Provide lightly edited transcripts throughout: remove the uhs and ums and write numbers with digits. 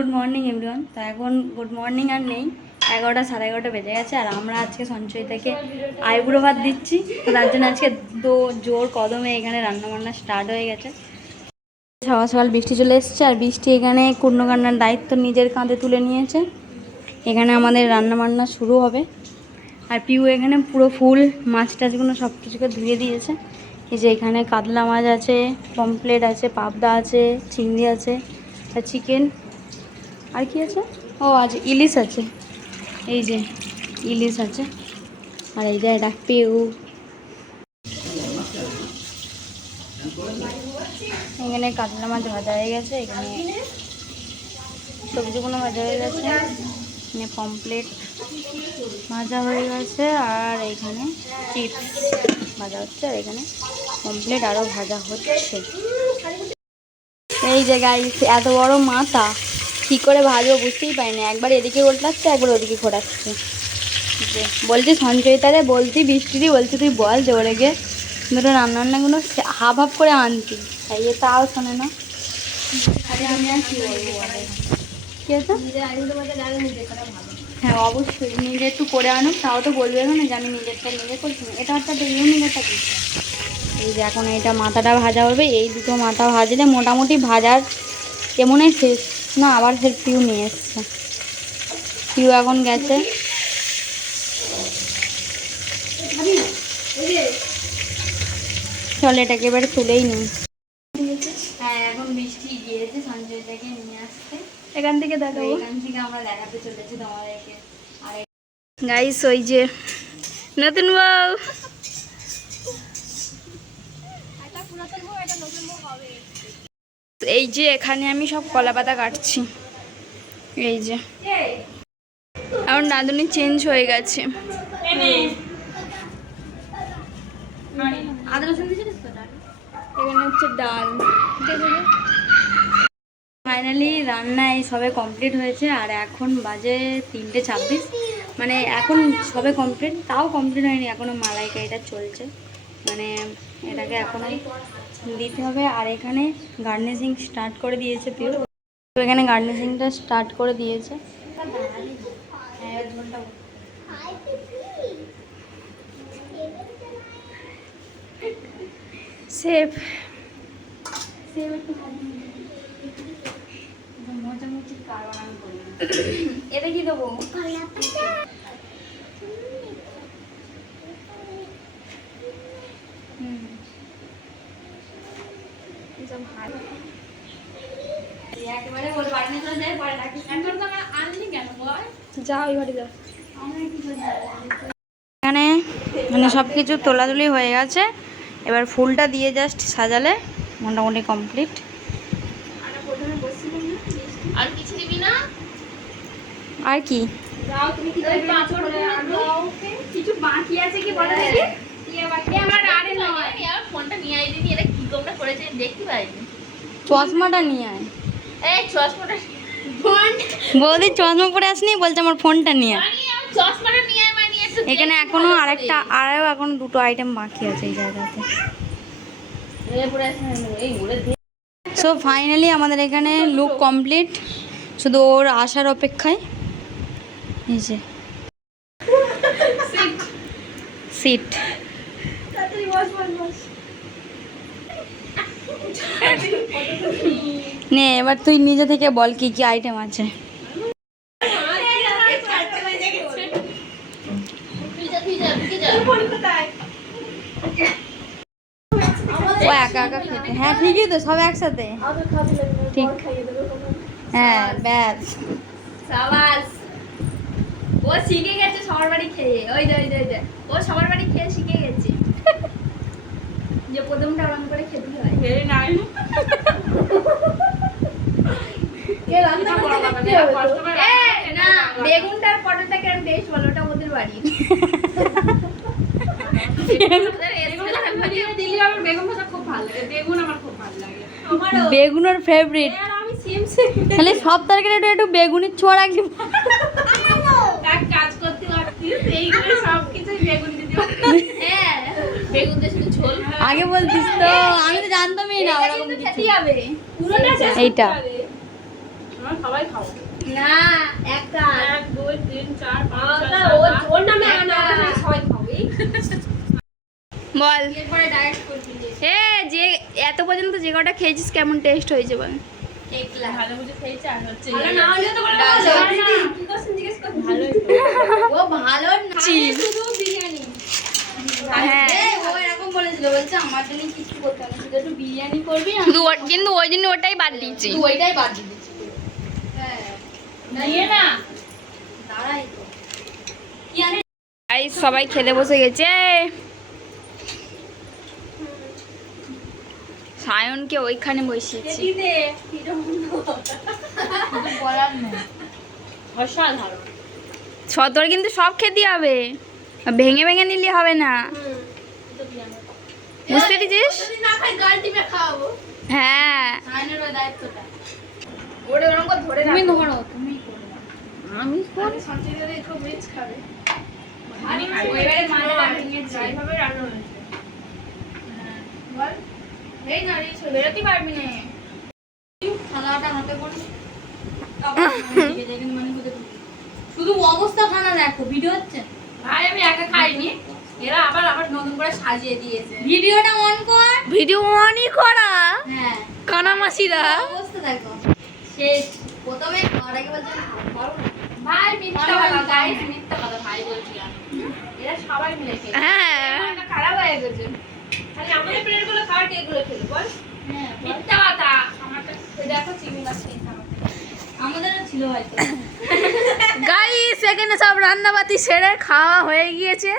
Good morning everyone. তো এখন good morning আর নেই, 11টা 11:30 বেজে গেছে। আর আমরা আজকে সঞ্চয় থেকে আইবুড়ো ভাত দিচ্ছি। তো তার জন্য আজকে জোর কদমে এখানে রান্নাবান্না স্টার্ট হয়ে গেছে। সকাল সকাল বৃষ্টি চলে এসছে, আর বৃষ্টি এখানে কুর্ণকান্নার দায়িত্ব নিজের কাঁধে তুলে নিয়েছে। এখানে আমাদের রান্নাবান্না শুরু হবে। আর পিউ এখানে পুরো ফুল মাছ টাছগুলো সব কিছুকে ধুয়ে দিয়েছে। এই যে এখানে কাতলা মাছ আছে, পমফ্লেট আছে, পাবদা আছে, চিংড়ি আছে, আর চিকেন। আর কি আছে? ও আজ ইলিশ আছে। এই যে ইলিশ আছে। আর এই যে এটা পিউ। এখানে কাতলা মাছ ভাজা হয়ে গেছে, এখানে সবজিগুলো ভাজা হয়ে গেছে, এখানে পমফ্লেট ভাজা হয়ে গেছে, আর এখানে চিপস ভাজা হচ্ছে, আর এখানে পমফ্লেট আরও ভাজা হচ্ছে। এই যে গাইস, এত বড় মাথা কী করে ভাজবো বুঝতেই পারি না। একবার এদিকে ওল্টাচ্ছে, একবার ওদিকে ঘোরাচ্ছে। যে বলছি সঞ্চয়িতারে, বলছি বৃষ্টিদি, বলছি তুই বল জোরে গিয়ে দুটো রান্নাবান্নাগুলো হাফ হাফ করে আনতি, তাই তাও শোনে না। আমি আর কি বলবো, কি আছে? হ্যাঁ অবশ্যই নিজে একটু করে আনুক, তাও তো বলবে না যে আমি নিজেরটা নিজে করছি না। এটা একটা দেখবো নিজেরটা কি। এই যে এখন এটা মাথাটা ভাজা হবে, এই দুটো মাথা ভাজলে মোটামুটি ভাজার কেমনই শেষ না। আবার ফের পিউ নিয়ে এসছে। পিউ এখন গেছে। চল এটাকে এবারে তুলেই নিই। হ্যাঁ এখন বৃষ্টি গিয়েছে সঞ্চয়টাকে নিয়ে আসতে। এখান থেকে দেখাবো, এখান থেকে আমরা দেখাতে চলেছি তোমাদেরকে। আর গাইস ওই যে নতুন বউ, এই যে এখানে আমি সব কলা পাতা কাটছি। এই যে এখন রাঁধুনি চেঞ্জ হয়ে গেছে। এখানে হচ্ছে ডাল। ফাইনালি রান্না এই সবে কমপ্লিট হয়েছে, আর এখন বাজে 3:26। মানে এখন সবে কমপ্লিট, তাও কমপ্লিট হয়নি, এখনও মালাইকারিটা চলছে। মানে এটাকে এখনও দিতে হবে। আর এখানে গার্নিশিং স্টার্ট করে দিয়েছে পিউ। তো এখানে গার্নিশিংটা স্টার্ট করে দিয়েছে। সেফ এটা কি দেবো? এখানে মানে সব কিছু তোলাতুলি হয়ে গেছে। এবার ফুলটা দিয়ে জাস্ট সাজালে মোটামুটি কমপ্লিট। আর কি কিছু বাকি আছে কি বলো দেখি? চশমাটা নিয়ে আয়। বৌদি চশমা পরে আসনি, বলছে আমার ফোনটা নিয়ে আয়। এখানে এখনো আরও এখন দুটো আইটেম বাকি আছে এই জায়গাতে। সো ফাইনালি আমাদের এখানে লুক কমপ্লিট, শুধু ওর আসার অপেক্ষায়। এই যে সিট। নে এবার তুই নিজে থেকে বল কি কি আইটেম আছে। ও একা একা খেতে, হ্যাঁ ঠিকই তো, সব একসাথে ঠিক। হ্যাঁ ব্যাস ও শিখে গেছে সবার বাড়ি খেয়ে। ওই দে ও সবার বাড়ি খেয়ে শিখে গেছে যে প্রথমটা রান্না করে খেতে হয়। না বেগুনটার পটলটা কেন টেস্ট বলো, ওটা ওদের বাড়ি। বেগুনের ফেভারিট, তাহলে সব তরকারি একটু বেগুনের ছোঁয়া রাখবি। কাজ করতে আগে বলতিস তো, আমি তো জানতামই না ওরকম কিছু। এইটা আমরা সবাই খাবো না একটা 1 2 3 4 5 ওর নামে আমরা সবাই খাবো বল এরপরে ডাইরেক্ট করবি এ যে এত পর্যন্ত যে কটা খেয়েছিস কেমন টেস্ট হয়েছে বল একলা ভালো বুঝে খেয়েছে আর হচ্ছে ভালো না হলে তো বলে কি কোশ্চেন জিজ্ঞেস করতে ভালোই ও ভালো না শুধু বিরিয়ানি হ্যাঁ ও এরকম বলেছিল বলছে আমার জন্য কিছু করতে হবে শুধু একটু বিরিয়ানি করবি শুধু কিন্তু ওই জন্য ওটাই বাদ দিয়েছি তুই ওইটাই বাদ দিয়েছিস হ্যাঁ নিয়ে না দাঁড়াই তো কি আনে সবাই খেতে বসে গেছে সায়নকে ওইখানে বসিয়েছি দিদে বলার না অসাধারণ তোর কিন্তু সব খেতে হবে ভেঙে ভেঙে নিলে হবে না বুঝতে পেরেছিস যদি না খাই গাল টিপে খাওয়াবো হ্যাঁ সাইনের ওই দায়িত্বটা ওরে ওরকম করে ধরে রাখো তুমি ধরো তুমি করো আমি সঞ্চয় দিদি খুব রিচ খাবে আমি খাই এবারে মালা ভেঙে এইভাবে রান্না হয়েছে বল এই না রিচ বেরোতে পারবি না খানাটা হাতে করে শুধু অবস্থা খানা দেখো ভিডিও হচ্ছে ভাই আমি একা খাইনি এরা আবার আবার নতুন করে সাজিয়ে দিয়েছে ভিডিওটা অন কর ভিডিও অনই করা হ্যাঁ কানামাসিরা অবস্থা দেখো শেষ প্রথমে খাওয়ার আগে বলছে পারো না ভাই মিথ্যা কথা গাইস মিথ্যা কথা ভাই বলছিলাম এরা সবাই মিলে খেয়েছে হ্যাঁ মনটা খারাপ হয়ে গেছে খালি আমাদের প্লেট গুলো খাওয়ার কে গুলো খেলো বল হ্যাঁ মিথ্যা কথা আমারটা দেখো চিংড়ি মাছ খেয়েছে আমাদেরও ছিল হয়তো গাইস এখানে সব রান্নাবাতি সেরে খাওয়া হয়ে গিয়েছে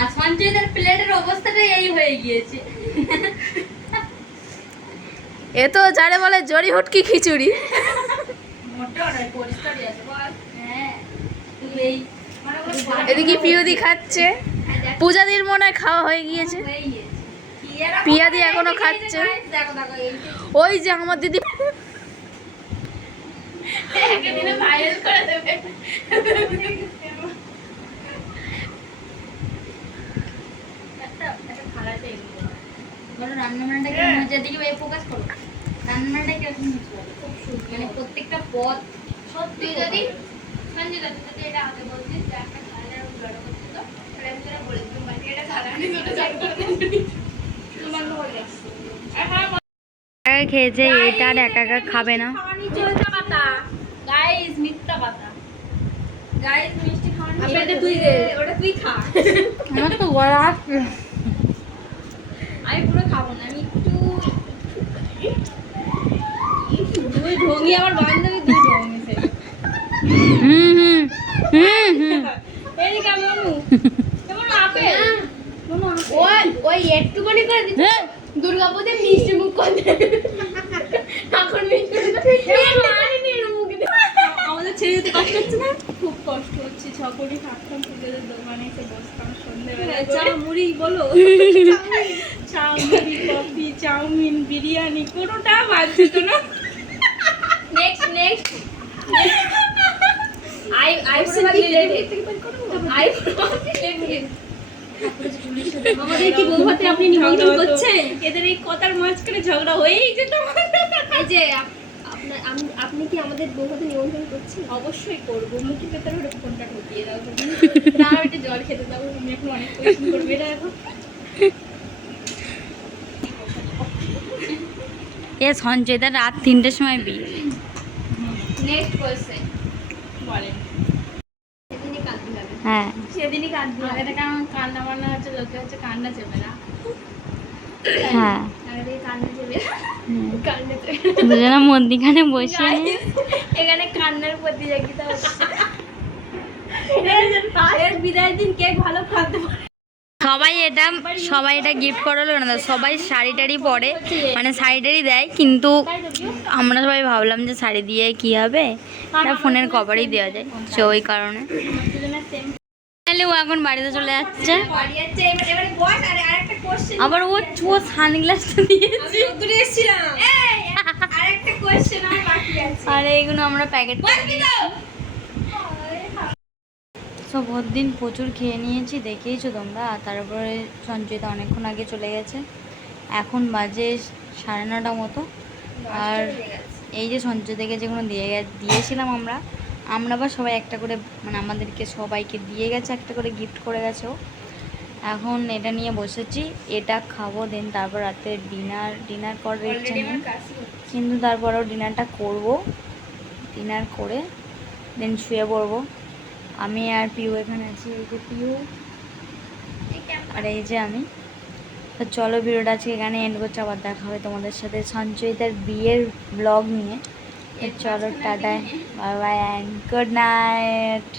আর সঞ্জয়দের প্লেটের অবস্থাটাই এই হয়ে গিয়েছে এ তো যারে বলে জড়ি হুটকি খিচুড়ি মোটা নয় পরিষ্কারই আছে বল হ্যাঁ শুধু এই মানে এদিকে পিউদি খাচ্ছে পূজাদির মনে হয় খাওয়া হয়ে গিয়েছে হয়ে গিয়েছে পিয়াদি এখনো খাচ্ছে দেখো দেখো এই ওই যে আমার দিদি একদিনে ভাইরাল করে দেবে একটা খারাপে বলো রান্নাবান্নাটা কেমন হচ্ছে এদিকে ফোকাস করো রান্নাবান্নাটা কিরকম হচ্ছে খুব সুন্দর মানে প্রত্যেকটা পদ সত্যি যদি সঞ্জয় দাদা যদি এটা আগে বলতিস যে একটা খাওয়ার লড়া করতে তো তাহলে আমি তোরা বলে দিতাম বাকি এটা খাওয়া আমি তোরা চালু করে দিই তোমার বলে খেয়েছে এটা আর একা একা খাবে না মিথ্যা কথা গাইস মিথ্যা কথা গাইস মিষ্টি খাওয়ানো আপনাদের তুই দে ওটা তুই খা আমার তো গলা আমি পুরো খাবো না আমি একটু দুই ঢঙ্গি আমার বান্ধবী দুই ঢঙ্গি সে হুম হুম হুম হুম এই কেমন কেমন আপেল ওই ওই একটুখানি করে দিতে দুর্গাপূজা মিষ্টি মুখ করে এখন মিষ্টি আমাদের ছেড়ে যেতে কষ্ট হচ্ছে না খুব কষ্ট হচ্ছে ছকরি থাকতাম পুজোদের দোকানে এসে বসতাম সন্ধ্যেবেলা চা মুড়ি বলো চা মুড়ি কফি চাউমিন বিরিয়ানি কোনোটা বাদ যেত না নেক্সট আই আমাদের কি বৌভাতে আপনি নিমন্ত্রণ করছেন এদের এই কথার মাঝখানে ঝগড়া হয়েই যেত এই যে আপনি কি আমাদের বৌভাতে নিমন্ত্রণ করছেন অবশ্যই করবো মুখে পেতে ওটা ফোনটা ঢুকিয়ে দাও দাঁড়াও একটু জল খেতে দাও তুমি এখন অনেক কোয়েশ্চেন করবে এটা এখন এ সঞ্চয়টা রাত 3টের সময় বিয়ে নেক্সট কোয়েশ্চেন বলেন সেদিনই কাঁদতে হবে হ্যাঁ সেদিনই কাঁদবো আগে থেকে আমার কান্না বান্না হচ্ছে লোকে হচ্ছে কান্না চেপে না হ্যাঁ আগে থেকে কান্না চেপে কান্না চেপে দুজনে মন্দিখানে বসে নিয়ে এখানে কান্নার প্রতিযোগিতা হচ্ছে এর বিদায়ের দিন কেক ভালো খাওয়াতে পারে সবাই এটা গিফট করালো না সবাই শাড়ি টাড়ি পরে মানে শাড়ি টাড়ি দেয় কিন্তু আমরা সবাই ভাবলাম যে শাড়ি দিয়ে কি হবে না ফোনের কভারই দেওয়া যায় তো ওই কারণে তাহলে ও এখন বাড়িতে চলে যাচ্ছে বাড়ি যাচ্ছে এবারে বস আর আরেকটা কোশ্চেন আবার ও সানগ্লাসটা দিয়েছি দূরে এসেছিলাম এই আরেকটা কোশ্চেন আমার বাকি আছে আর এইগুলো আমরা প্যাকেট বলবি তো সব দিন প্রচুর খেয়ে নিয়েছি দেখেইছো তোমরা তারপরে সঞ্চয়িতা অনেকক্ষণ আগে চলে গেছে এখন বাজে 9:30 মতো আর এই যে সঞ্চয় থেকে যেগুলো দিয়েছিলাম আমরা আবার সবাই একটা করে মানে আমাদেরকে সবাইকে দিয়ে গেছে, একটা করে গিফট করে গেছে ও। এখন এটা নিয়ে বসেছি, এটা খাবো, দেন তারপর রাতে ডিনার করার ইচ্ছা নেই, কিন্তু তারপরেও ডিনারটা করব। ডিনার করে দেন শুয়ে পড়বো। আমি আর পিউ এখানে আছি, এই যে পিউ আর এই যে আমি। তো চলো ভিডিওটা আজকে এখানে এন্ড করছি, আবার দেখা হবে তোমাদের সাথে সঞ্চয়িতার বিয়ের ব্লগ নিয়ে। তো চলো tata, bye bye and good night.